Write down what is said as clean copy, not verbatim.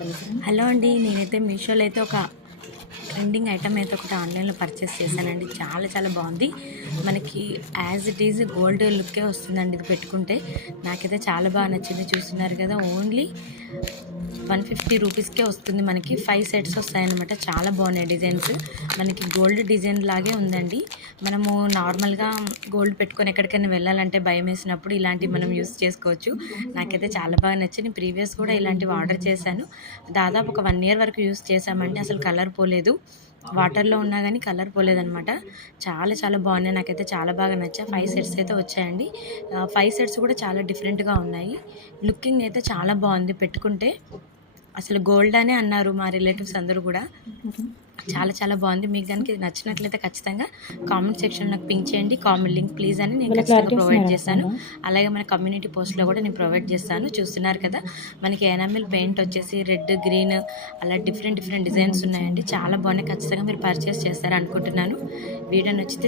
Hello అండి, నేనైతే మీషోలో అయితే ఒక ట్రెండింగ్ ఐటమ్ అయితే ఒకటి ఆన్లైన్లో పర్చేస్ చేశానండి. చాలా చాలా బాగుంది. మనకి యాజ్ ఇట్ ఈజ్ గోల్డ్ లుక్కే వస్తుందండి ఇది పెట్టుకుంటే. నాకైతే చాలా బాగా నచ్చింది. చూస్తున్నారు కదా, ఓన్లీ 150 రూపీస్కే వస్తుంది. మనకి 5 సెట్స్ వస్తాయన్నమాట. చాలా బాగున్నాయి డిజైన్స్. మనకి గోల్డ్ డిజైన్ లాగే ఉందండి. మనము నార్మల్గా గోల్డ్ పెట్టుకొని ఎక్కడికైనా వెళ్ళాలంటే భయం వేసినప్పుడు ఇలాంటివి మనం యూస్ చేసుకోవచ్చు. నాకైతే చాలా బాగా నచ్చింది. ప్రీవియస్ కూడా ఇలాంటివి ఆర్డర్ చేశాను. దాదాపు ఒక 1 ఇయర్ వరకు యూస్ చేశామండి. అసలు కలర్ పోలేదు. వాటర్లో ఉన్నా కానీ కలర్ పోలేదనమాట. చాలా చాలా బాగున్నాయి. నాకైతే చాలా బాగా నచ్చాయి. 5 సెట్స్ అయితే వచ్చాయండి. 5 సెట్స్ కూడా చాలా డిఫరెంట్గా ఉన్నాయి. లుకింగ్ అయితే చాలా బాగుంది. పెట్టుకుంటే అసలు గోల్డ్ అనే అన్నారు మా రిలేటివ్స్ అందరూ కూడా. చాలా చాలా బాగుంది. మీకు కనుక ఇది నచ్చినట్లయితే ఖచ్చితంగా కామెంట్ సెక్షన్లో నాకు పింక్ చేయండి. కామెంట్ లింక్ ప్లీజ్ అని నేను ఖచ్చితంగా ప్రొవైడ్ చేస్తాను. అలాగే మన కమ్యూనిటీ పోస్ట్లో కూడా నేను ప్రొవైడ్ చేస్తాను. చూస్తున్నారు కదా, మనకి ఎనామిల్ పెయింట్ వచ్చేసి రెడ్, గ్రీన్ అలా డిఫరెంట్ డిజైన్స్ ఉన్నాయండి. చాలా బాగున్నాయి. ఖచ్చితంగా మీరు పర్చేస్ చేస్తారనుకుంటున్నాను. వీడియో నచ్చితే